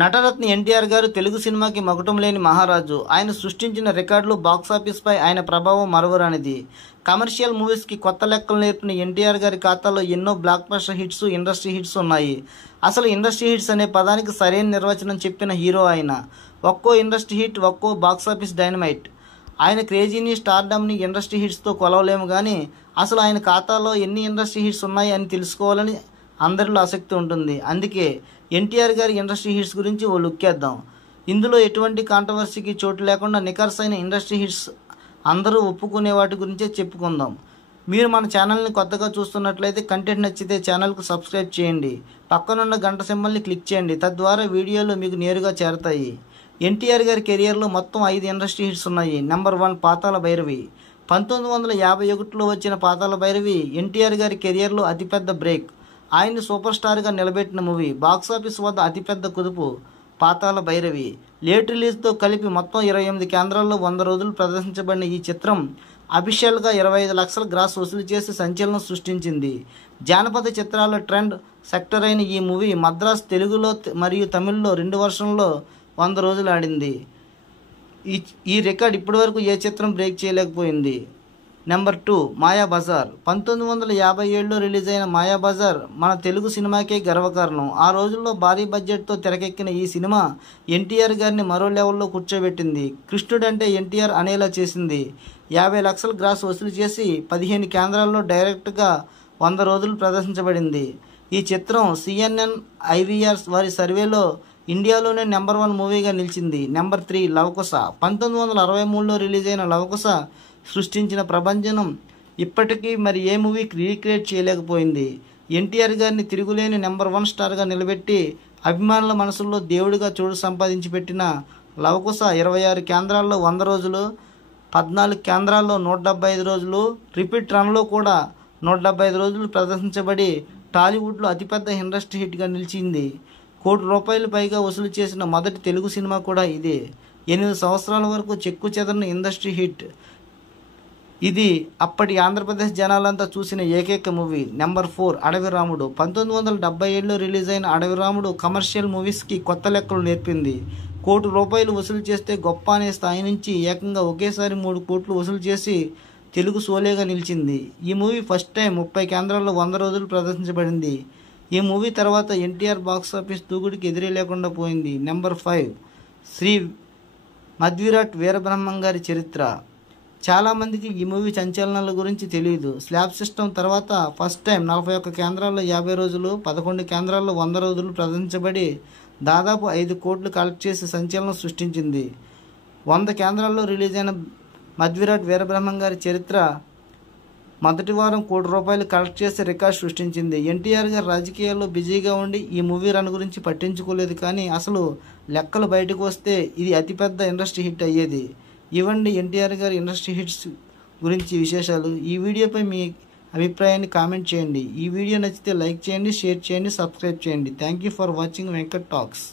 నటరత్న ఎన్టీఆర్ గారు తెలుగు సినిమాకి మకుటం లేని మహారాజు. ఆయన సృష్టించిన రికార్డులు, బాక్సాఫీస్పై ఆయన ప్రభావం మరువరానిది. కమర్షియల్ మూవీస్కి కొత్త లెక్కలు నేర్పిన ఎన్టీఆర్ గారి ఖాతాలో ఎన్నో block buster hits, industry hits ఉన్నాయి. అసలు ఇండస్ట్రీ హిట్స్ అనే పదానికి సరైన నిర్వచనం చెప్పిన హీరో ఆయన. ఒక్కో ఇండస్ట్రీ హిట్ ఒక్కో బాక్సాఫీస్ డైనమైట్. ఆయన క్రేజీని, స్టార్డమ్ని ఇండస్ట్రీ హిట్స్తో కొలవలేము, కానీ అసలు ఆయన ఖాతాలో ఎన్ని ఇండస్ట్రీ హిట్స్ ఉన్నాయి అని తెలుసుకోవాలని అందరిలో ఆసక్తి ఉంటుంది. అందుకే ఎన్టీఆర్ గారి ఇండస్ట్రీ హిట్స్ గురించి ఓ లుక్ వేద్దాం. ఇందులో ఎటువంటి కాంట్రవర్సీకి చోటు లేకుండా నిఖర్సైన ఇండస్ట్రీ హిట్స్, అందరూ ఒప్పుకునే వాటి గురించే చెప్పుకుందాం. మీరు మన ఛానల్ని కొత్తగా చూస్తున్నట్లయితే కంటెంట్ నచ్చితే ఛానల్కు సబ్స్క్రైబ్ చేయండి, పక్కనున్న గంట సింబల్ని క్లిక్ చేయండి. తద్వారా వీడియోలు మీకు నేరుగా చేరతాయి. ఎన్టీఆర్ గారి కెరియర్లో మొత్తం 5 ఇండస్ట్రీ హిట్స్ ఉన్నాయి. నెంబర్ 1 పాతాళ భైరవి. 1951లో వచ్చిన పాతాళ భైరవి ఎన్టీఆర్ గారి కెరియర్లో అతిపెద్ద బ్రేక్. ఆయన్ని సూపర్ స్టార్గా నిలబెట్టిన మూవీ. బాక్సాఫీస్ వద్ద అతిపెద్ద కుదుపు పాతాళ భైరవి. లేట్ రిలీజ్తో కలిపి మొత్తం 28 కేంద్రాల్లో 100 రోజులు ప్రదర్శించబడిన ఈ చిత్రం అఫీషియల్గా 25 లక్షల గ్రాస్ వసూలు చేసి సంచలనం సృష్టించింది. జానపద చిత్రాల ట్రెండ్ సెక్టర్ అయిన ఈ మూవీ మద్రాస్ తెలుగులో మరియు తమిళ్లో 2 వర్షన్లో 100 రోజులు ఆడింది. ఈ రికార్డ్ ఇప్పటివరకు ఏ చిత్రం బ్రేక్ చేయలేకపోయింది. నెంబర్ 2 మాయాబజార్. 1957లో రిలీజ్ అయిన మాయాబజార్ మన తెలుగు సినిమాకే గర్వకారణం. ఆ రోజుల్లో భారీ బడ్జెట్తో తెరకెక్కిన ఈ సినిమా ఎన్టీఆర్ గారిని మరో లెవెల్లో కూర్చోబెట్టింది. కృష్ణుడంటే ఎన్టీఆర్ అనేలా చేసింది. 50 లక్షల గ్రాస్ వసూలు చేసి 15 కేంద్రాల్లో డైరెక్ట్గా 100 రోజులు ప్రదర్శించబడింది. ఈ చిత్రం CNN IVR వారి సర్వేలో ఇండియాలోనే నెంబర్ 1 మూవీగా నిలిచింది. నెంబర్ 3 లవకుశ. 1963లో రిలీజ్ అయిన లవకుశ సృష్టించిన ప్రభంజనం ఇప్పటికీ మరి ఏ మూవీకి రీక్రియేట్ చేయలేకపోయింది. ఎన్టీఆర్ గారిని తిరుగులేని నెంబర్ 1 స్టార్గా నిలబెట్టి అభిమానుల మనసుల్లో దేవుడిగా చోటు సంపాదించి పెట్టిన లవకుశ 26 కేంద్రాల్లో 100 రోజులు, 14 కేంద్రాల్లో 175 రోజులు, రిపీట్ రన్లో కూడా 175 రోజులు ప్రదర్శించబడి టాలీవుడ్లో అతిపెద్ద ఇండస్ట్రీ హిట్గా నిలిచింది. ₹1 కోటి పైగా వసూలు చేసిన మొదటి తెలుగు సినిమా కూడా ఇదే. 8 సంవత్సరాల వరకు చెక్కు చెదరని ఇండస్ట్రీ హిట్. ఇది అప్పటి ఆంధ్రప్రదేశ్ జనాలంతా చూసిన ఏకైక మూవీ. నెంబర్ 4 అడవి రాముడు. 1977లో రిలీజ్ అయిన అడవి రాముడు కమర్షియల్ మూవీస్కి కొత్త లెక్కలు నేర్పింది. ₹1 కోటి వసూలు చేస్తే గొప్ప అనే స్థాయి నుంచి ఏకంగా ఒకేసారి 3 కోట్లు వసూలు చేసి తెలుగు సోలేగా నిలిచింది. ఈ మూవీ ఫస్ట్ టైం 30 కేంద్రాల్లో 100 రోజులు ప్రదర్శించబడింది. ఈ మూవీ తర్వాత ఎన్టీఆర్ బాక్సాఫీస్ దూకుడికి ఎదురే లేకుండా పోయింది. నెంబర్ 5 శ్రీ మధ్విరాట్ వీరబ్రహ్మం గారి చరిత్ర. చాలామందికి ఈ మూవీ సంచలనాల గురించి తెలియదు. స్లాబ్ సిస్టమ్ తర్వాత ఫస్ట్ టైం 41 కేంద్రాల్లో 50 రోజులు, 11 కేంద్రాల్లో 100 రోజులు ప్రదర్శించబడి దాదాపు 5 కోట్లు కలెక్ట్ చేసి సంచలనం సృష్టించింది. 100 కేంద్రాల్లో రిలీజ్ అయిన మధ్విరాట్ వీరబ్రహ్మం గారి చరిత్ర మొదటి వారం ₹1 కోటి కలెక్ట్ చేసి రికార్డ్ సృష్టించింది. ఎన్టీఆర్ గారు రాజకీయాల్లో బిజీగా ఉండి ఈ మూవీ రన్ గురించి పట్టించుకోలేదు, కానీ అసలు లెక్కలు బయటకు వస్తే ఇది అతిపెద్ద ఇండస్ట్రీ హిట్ అయ్యేది. ఇవ్వండి ఎన్టీఆర్ గారి ఇండస్ట్రీ హిట్స్ గురించి విశేషాలు. ఈ వీడియోపై మీ అభిప్రాయాన్ని కామెంట్ చేయండి. ఈ వీడియో నచ్చితే లైక్ చేయండి, షేర్ చేయండి, సబ్స్క్రైబ్ చేయండి. Thank you for watching Venkat talks.